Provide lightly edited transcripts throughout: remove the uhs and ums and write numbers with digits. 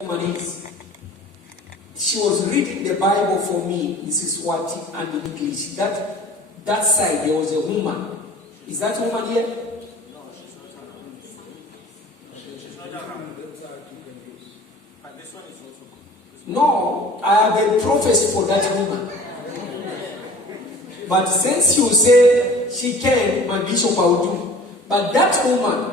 woman is. She was reading the Bible for me in Siswati and in English. That side there was a woman. Is that woman here? No, she's not around. She's not around. But this one is also. No, I have a prophecy for that woman. But since you say she can, my bishop I will do. But that woman,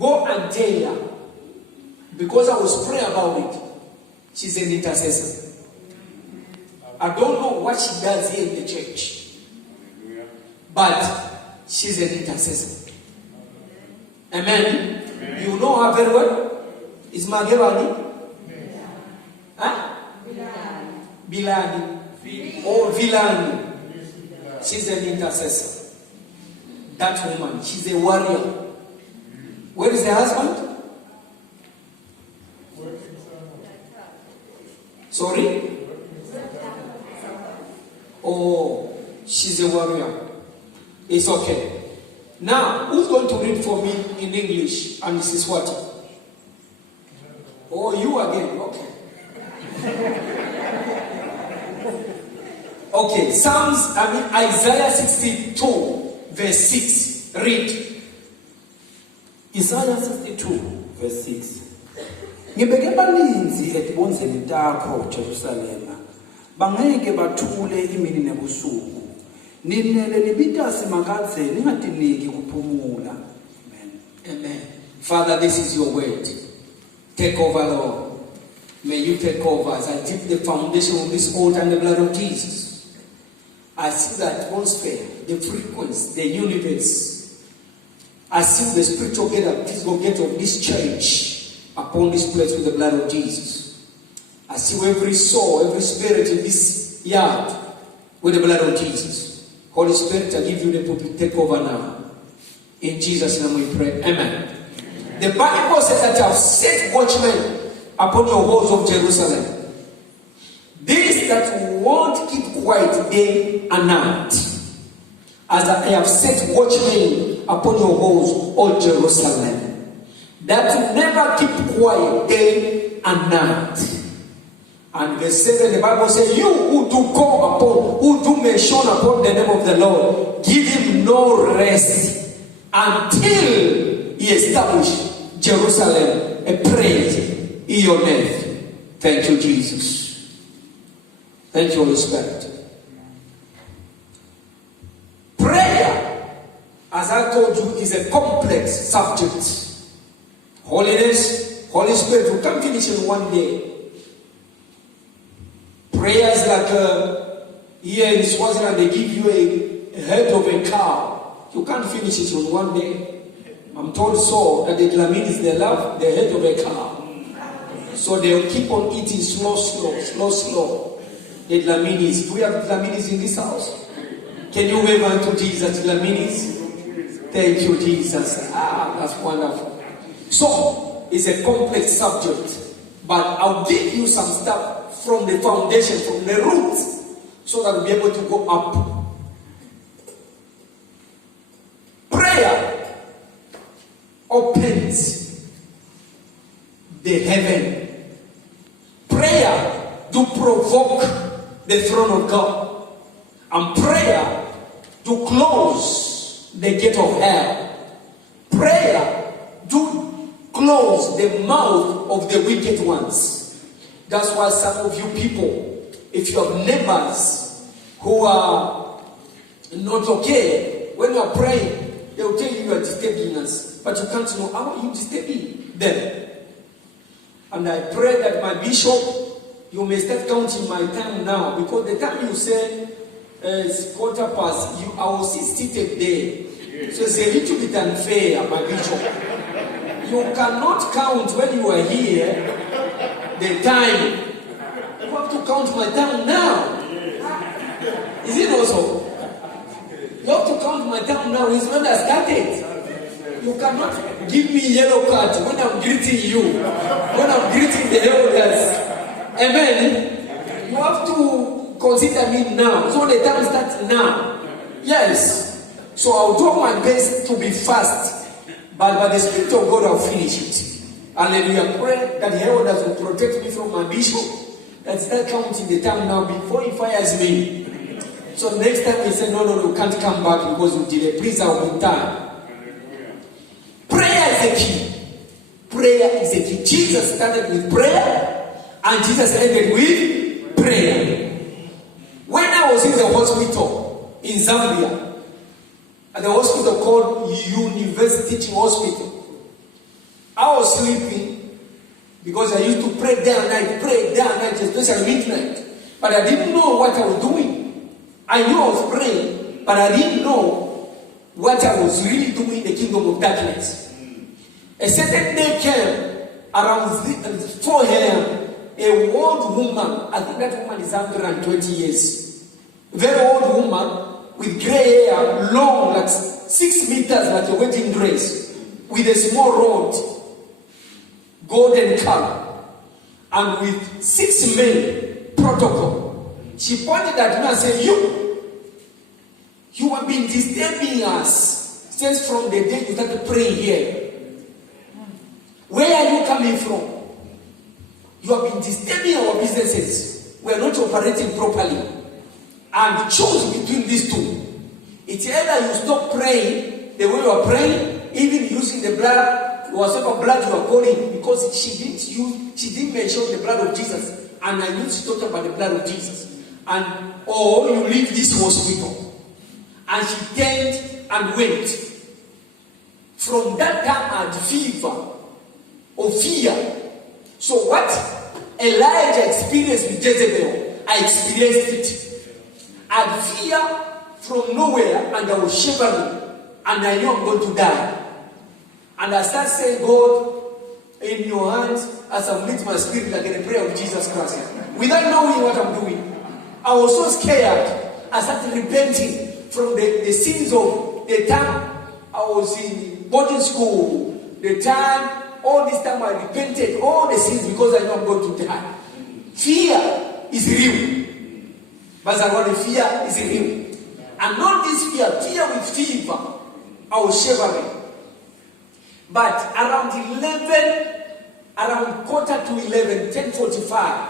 go and tell her, because I was praying about it, she's an intercessor. I don't know what she does here in the church, but she's an intercessor. Amen. Amen. You know her very well. Is Magevani? Huh? Bilani. Or Vilani. She's an intercessor. That woman, she's a warrior. Where is the husband? Sorry? Oh, she's a warrior. It's okay. Now, who's going to read for me in English? And this is what? Oh, you again. Okay. Okay, Isaiah 62, verse 6. Read. Isaiah 62, verse 6. Ngibeke baninzi etibonzeni takho Jerusalema bangeke bathule imini nebusuku ninele libitasi makadze ningatiniki kuphumula. Amen. Amen. Father, this is your word. Take over, Lord. May you take over as I dip the foundation of this altar in the blood of Jesus. I see the atmosphere, the frequency, the universe. I see the spiritual physical gate of this church upon this place with the blood of Jesus. I see every soul, every spirit in this yard with the blood of Jesus. Holy Spirit, I give you the pulpit. Take over now. In Jesus' name we pray. Amen. The Bible says that you have set watchmen upon your walls of Jerusalem. These that won't keep quiet day and night. As I have set watchmen upon your walls, O Jerusalem. That will never keep quiet day and night. And verse 7, the Bible says, you who do call upon, who do mention upon the name of the Lord, give him no rest until he establish Jerusalem a praise in your name. Thank you, Jesus. Thank you, Holy Spirit. Prayer, as I told you, is a complex subject. Holiness, Holy Spirit, you can't finish in one day. Prayers like here in Swaziland, they give you a head of a cow. You can't finish it in one day. I'm told so that the Dlaminis, they love the head of a cow. So they'll keep on eating slow. The Dlaminis. Do we have Dlaminis in this house? Can you wave unto Jesus, Dlaminis? Thank you, Jesus. That's wonderful. So, it's a complex subject, but I'll give you some stuff from the foundation, from the roots, so that we'll be able to go up. Prayer opens the heaven. Prayer to provoke the throne of God. And prayer to close the gate of hell. Prayer to close the mouth of the wicked ones. That's why some of you people, if you have neighbors who are not okay, when you are praying, they will tell you are disturbing us. But you can't know, how are you disturbing them? And I pray that my bishop, you may start counting my time now, because the time you say it's 15:15, I will sit seated there. So it's a little bit unfair, my bishop. You cannot count when you are here the time. You have to count my time now. Is it also? You have to count my time now. It's when I started. You cannot give me yellow card when I'm greeting you. When I'm greeting the elders. Amen. You have to consider me now. So the time starts now. Yes. So I'll do my best to be fast. But by the Spirit of God, I'll finish it. Hallelujah. Pray that Herodas will protect me from my bishop. That's not counting the time now before he fires me. So next time he said, no, you can't come back because you delay. Please, I'll be in time. Prayer is the key. Prayer is the key. Jesus started with prayer and Jesus ended with prayer. When I was in the hospital in Zambia, at the hospital called University Teaching Hospital, I was sleeping because I used to pray day and night, especially midnight. But I didn't know what I was doing. I knew I was praying, but I didn't know what I was really doing in the kingdom of darkness. A certain day came around 4 a.m. A old woman, I think that woman is 120 years. Very old woman with gray hair, long, like 6 meters, like a wedding dress, with a small rod, golden color, and with 6 men, protocol. She pointed at me and said, you have been disturbing us since from the day you started praying here. Where are you coming from? You have been disturbing our businesses. We are not operating properly. And choose between these two. It's either you stop praying the way you are praying, even using the blood, whatever blood you are calling, because she didn't mention the blood of Jesus. And I knew she talked about the blood of Jesus. And or you leave this hospital. And she turned and went. From that time I had fever of fear. So what Elijah experienced with Jezebel, I experienced it. I had fear from nowhere and I was shivering and I knew I'm going to die. And I started saying, God, in your hands, as I lift my spirit like in the prayer of Jesus Christ. Without knowing what I'm doing. I was so scared. I started repenting from the sins of the time I was in boarding school, the time, all this time I repented, all the sins because I know I'm going to die. Fear is real. But the fear is real. And not this fear with fever. I was shivering. But around 10:45, 10:45,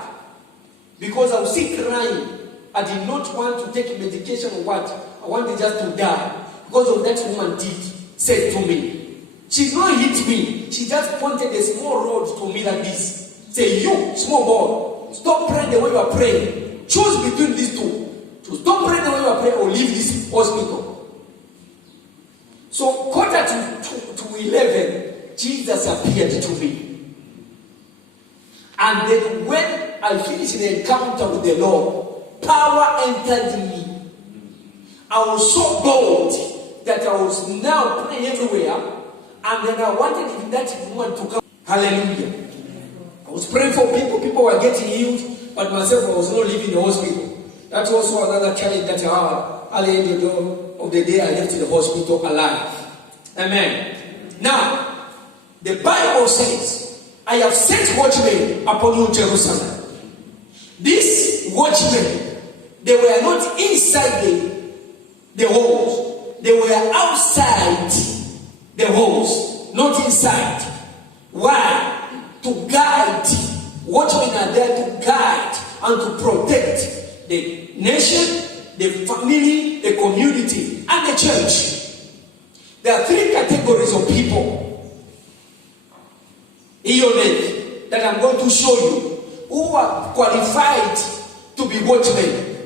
because I was sick crying, I did not want to take medication or what. I wanted just to die. Because of that woman said to me. She did not hit me. She just pointed a small rod to me like this. Say, you, small boy, stop praying the way you are praying. Choose between these two. To stop praying the way you are praying or leave this hospital. So 11:45, Jesus appeared to me. And then when I finished the encounter with the Lord, power entered me. I was so bold that I was now praying everywhere. And then I wanted that woman to come. Hallelujah. I was praying for people. People were getting healed. But myself, I was not leaving the hospital. That's also another challenge that at the end of the day, I left the hospital alive. Amen. Now, the Bible says, I have set watchmen upon you, Jerusalem. These watchmen, they were not inside the walls. They were outside the walls, not inside. Why? To guide. Watchmen are there to guide and to protect the nation, the family, the community, and the church. There are 3 categories of people in your life that I'm going to show you who are qualified to be watchmen.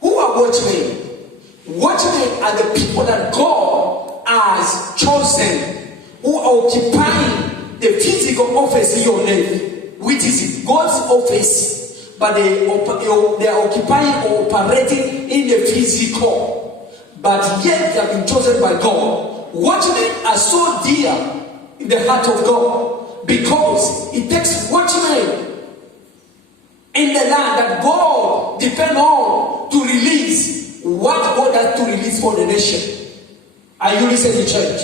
Who are watchmen? Watchmen are the people that God has chosen, who are occupying the physical office in your life, which is God's office, but they are occupying or operating in the physical, but yet they have been chosen by God. Watchmen are so dear in the heart of God because it takes watchmen in the land that God depends on to release what God has to release for the nation. Are you listening, church?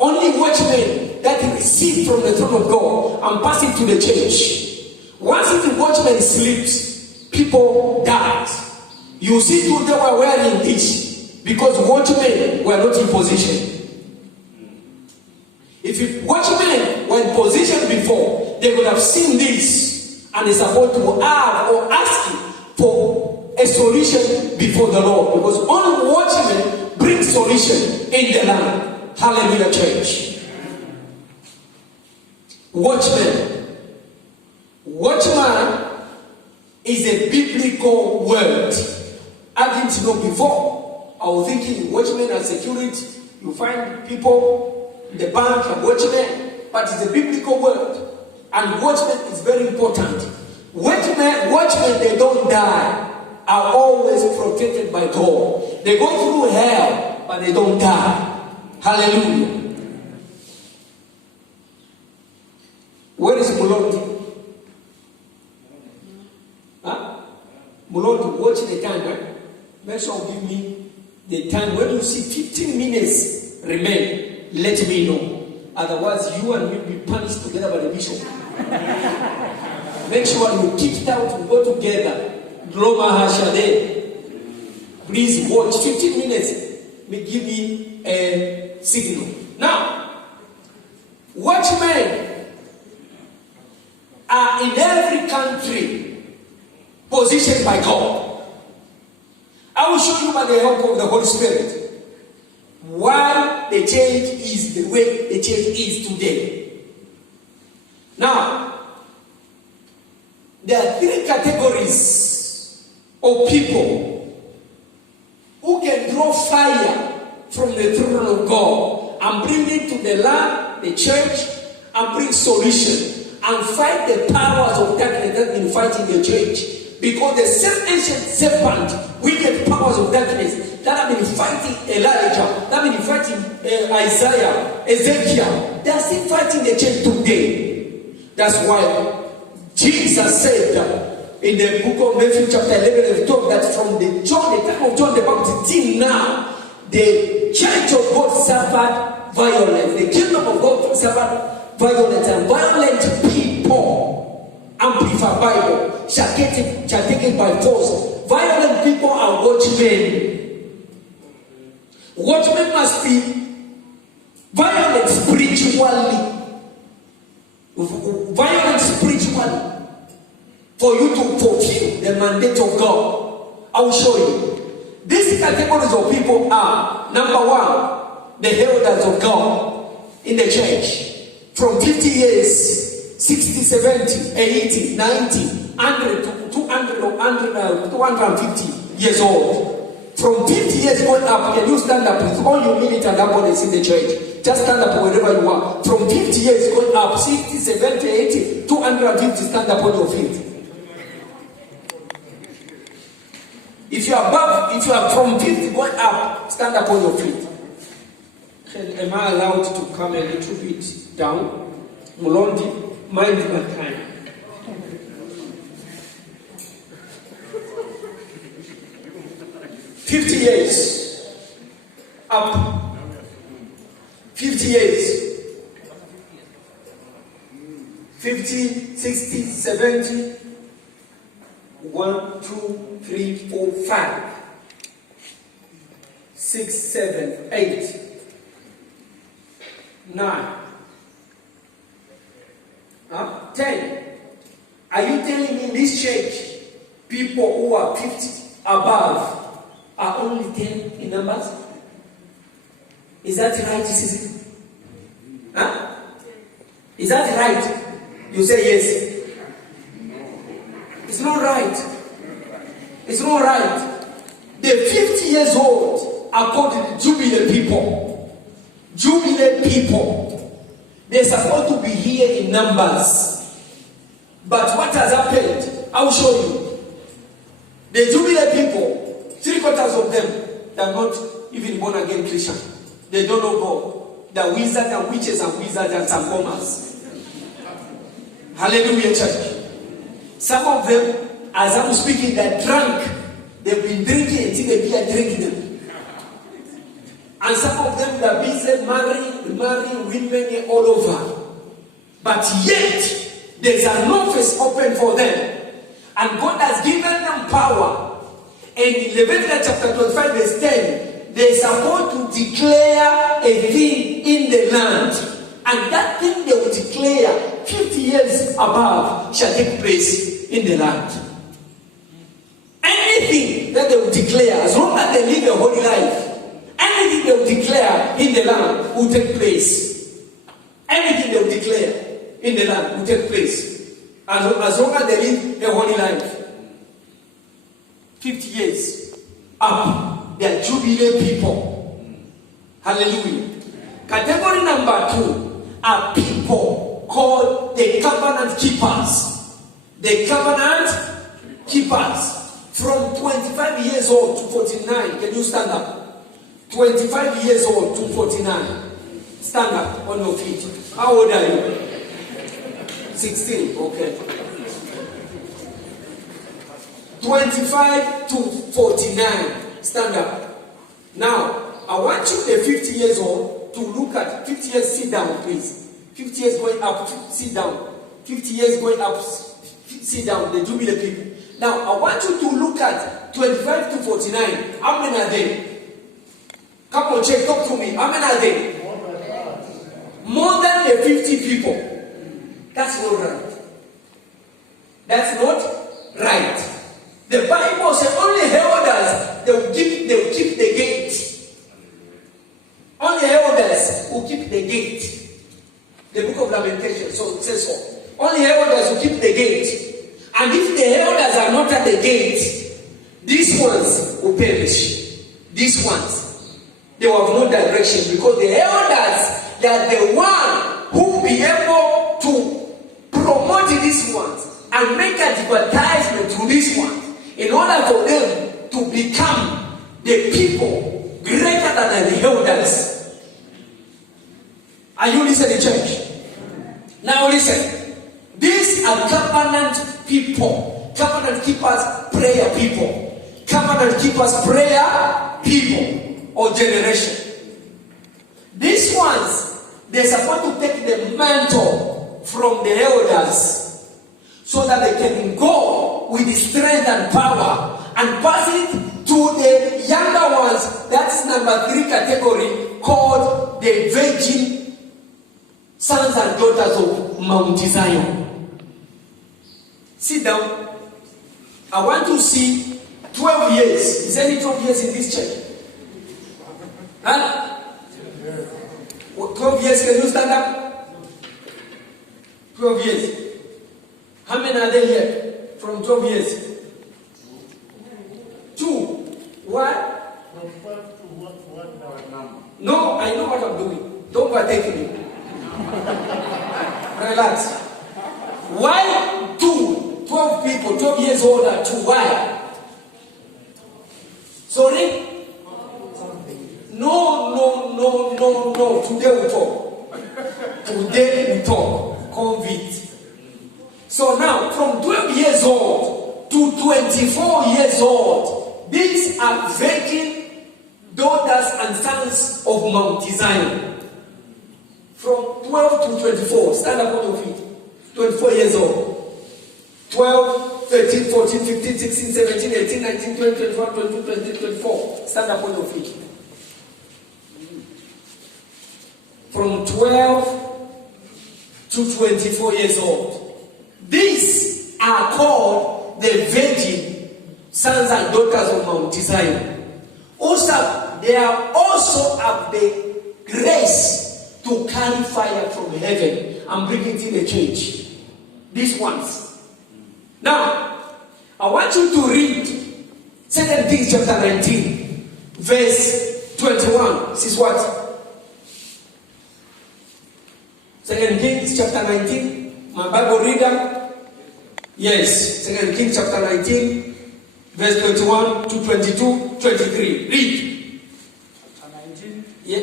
Only watchmen that receive from the throne of God and pass it to the church. Once the watchman sleeps, people die. You see, today were wearing this because watchmen were not in position. If watchmen were when positioned before, they would have seen this and is about to have or asking for a solution before the Lord. Because only watchmen bring solution in the land. Hallelujah, church. Watchman. Watchman is a biblical word. I didn't know before. I was thinking watchmen and security. You find people in the bank and watchmen, but it's a biblical word. And watchmen is very important. Watchmen, they don't die, are always protected by God. They go through hell, but they don't die. Hallelujah. Where is Mulondi? Huh? Mulondi, watch the time, right? Make sure you give me the time. When you see 15 minutes remain, let me know. Otherwise, you and me will be punished together by the bishop. Make sure you kick it out and go together. Gloma Hashade. Please watch 15 minutes. Give me a signal. Now, watchmen are in every country positioned by God. I will show you by the help of the Holy Spirit why the change is the way the change is today. Now, there are 3 categories of people who can draw fire from the throne of God and bring it to the land, the church, and bring solution and fight the powers of darkness that have been fighting the church. Because the same ancient serpent, wicked powers of darkness that have been fighting Elijah, that have been fighting Isaiah, Ezekiel, they are still fighting the church today. That's why Jesus said in the book of Matthew chapter 11 and 12 that from the time of John the Baptist till now, the church of God suffered violence. The kingdom of God suffered violence, and violent people, Amplified Bible, shall take it by force. Violent people are watchmen. Watchmen must be violent spiritually. Violent spiritually. For you to fulfill the mandate of God. I will show you. These categories of people are, number 1, the elders of God in the church. From 50 years, 60, 70, 80, 90, 100 to 200 or 250 years old. From 50 years going up, can you stand up with all humility and humbleness in the church? Just stand up wherever you are. From 50 years going up, 60, 70, 80, 250, stand up on your feet. If you are from 50 going up, stand up on your feet. Am I allowed to come a little bit down? Mulondi, mind my time. $50 years up. 50 years. 50, 60, 70. 1, 2, 3, 4, 5, 6, 7, 8, 9, 10. Are you telling me in this church people who are 50 above are only 10 in numbers? Is that right, Sissy? Huh? Is that right? You say yes. It's not right. It's not right. The 50 years old are called the jubilee people. Jubilee people. They're supposed to be here in numbers. But what has happened? I will show you. The jubilee people, 3/4 of them, they are not even born again Christian. They don't know God. They are wizards and witches and wizards and sangomas. Hallelujah, church. Some of them, as I'm speaking, they're drunk. They've been drinking until they are drinking them. And some of them, they're busy marrying women all over. But yet, there's an office open for them. And God has given them power. And in Leviticus chapter 25 verse 10, they're supposed to declare a thing in the land. And that thing they will declare 50 years above shall take place in the land. Anything that they will declare, as long as they live a holy life, anything they will declare in the land will take place. Anything they will declare in the land will take place. As long as they live a holy life. 50 years up, they are jubilee people. Hallelujah. Category number 2 are people called the covenant keepers. The covenant keepers. From 25 years old to 49. Can you stand up? 25 years old to 49. Stand up on your feet. How old are you? 16. Okay. 25 to 49. Stand up. Now, I want you, the 50 years old, to look at 50 years, sit down, please. 50 years going up, sit down. 50 years going up, sit down. The jubilee people. Now, I want you to look at 25 to 49. How many are there? Come on, check, talk to me. How many are there? More than the 50 people. That's not right. That's not right. The Bible says only elders, they will keep the gate. Only elders will keep the gate. The book of Lamentation, so it says so. Only elders will keep the gate. And if the elders are not at the gate, these ones will perish. These ones, they will have no direction, because the elders, they are the one who will be able to promote these ones and make advertisement to these ones in order for them to become the people greater than the elders. Are you listening, church? Now listen. These are covenant people. Covenant keepers, prayer people. Covenant keepers, prayer people or generation. These ones, they're supposed to take the mantle from the elders so that they can go with the strength and power and pass it to the younger ones. That's number 3 category, called the virgin sons and daughters of Mount Zion. Sit down. I want to see 12 years. Is there any 12 years in this church? Huh? 12 years, can you stand up? 12 years. How many are there here from 12 years? 2. What? From 12 to what number? No, I know what I'm doing. Don't partake me. Relax. Why 2? 12 people, 12 years old are 2. Why? Sorry? No. Today we talk. Today we talk. Convict. So now, from 12 years old to 24 years old, these are virgin daughters and sons of Mount Zion. From 12 to 24, stand up on your feet. 24 years old. 12, 13, 14, 15, 16, 17, 18, 19, 20, 21, 22, 23, 24. Stand up on your feet. From 12 to 24 years old. These are called the virgin sons and daughters of Mount Zion. Also, they are also have the grace to carry fire from heaven and bring it in the church. These ones. Now, I want you to read 2 Kings chapter 19, verse 21. This is what? 2 Kings chapter 19. My Bible reader. Yes, 2 Kings chapter 19, verse 21 to 22, 23. Read. Chapter 19. Yeah.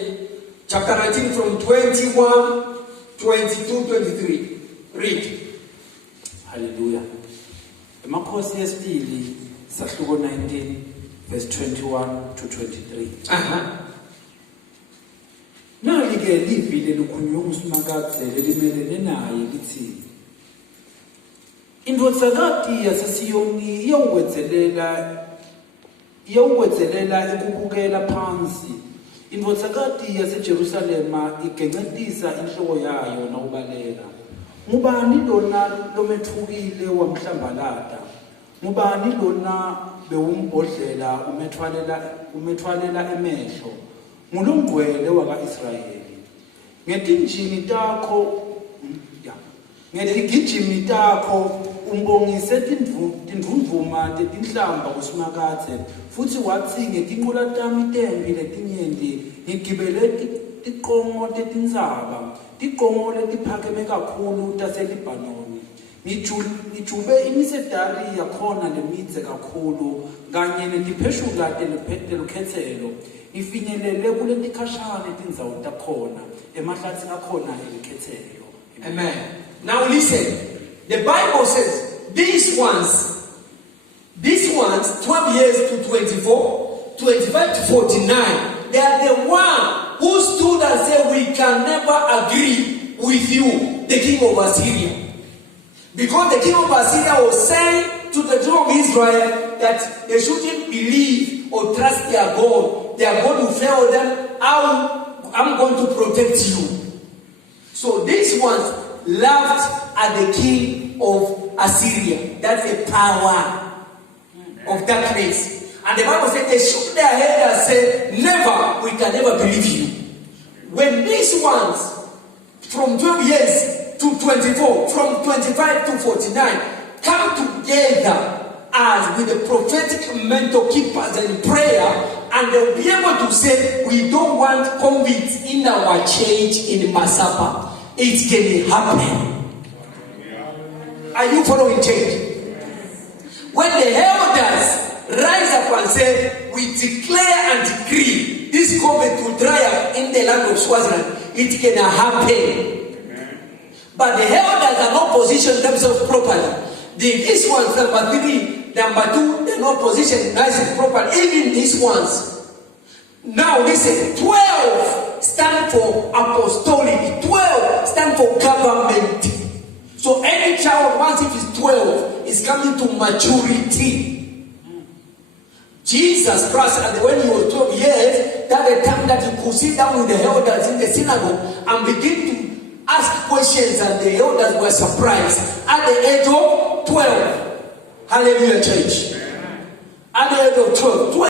Chapter 19 from 21, 22, 23. Read. Hallelujah. Emakhosi yesibili sahluko 19 verse 21 to 23. Nali-ke livile lukhulunywa uSimakadze lelimelene naye lithi indodakazi yaseSiyoni iyawedzelela ikubukela phansi Indvodzakati yaseJerusalema igencetisa inhloko yayo nawubaleka. Ngubani lona lomethukile wamhlambalata? Ngubani lona bewumbodlela umethwalela emehlo? Ngulungcwele waka-Israyeli. Ngetinjini takho umbongise tindvundvuma tetinhlamba kusimakadze futsi watsi ngetinqola tami temphi letinyenti ngigibele tiqongo tetintsaba tiqongo letiphakeme kakhulu taseLibanoni ngijube imisedari yakhona lemidze kakhulu kanye netipheshula telukhetselo ifinyelele kuletikhashane tindzawo takhona emahlathi akhona elikhetselo. Amen. Now listen. The Bible says these ones, 12 years to 24, 25 to 49, they are the one who stood and said, we can never agree with you, the king of Assyria. Because the king of Assyria was saying to the children of Israel that they shouldn't believe or trust their God. Their God will fail them. I'm going to protect you. So these ones laughed at the king of Assyria. That's the power of darkness. And the Bible said they shook their head and said, never, we can never believe you. When these ones, from 12 years to 24, from 25 to 49, come together as with the prophetic mentor keepers and prayer, and they'll be able to say, we don't want convicts in our church in Masapa. It can happen. Are you following change? When the elders rise up and say, we declare and decree this COVID will dry up in the land of Swaziland, it can happen. But the elders are not positioned themselves properly. These ones, number 3, number 2, they're not positioned nicely properly. Even these ones. Now listen, 12 stand for apostolic, 12 stand for government. So any child, once it is 12, is coming to maturity. Jesus Christ, and when he was 12 years, that the time that he could sit down with the elders in the synagogue and begin to ask questions, and the elders were surprised at the age of 12. Hallelujah, church. At the age of 12.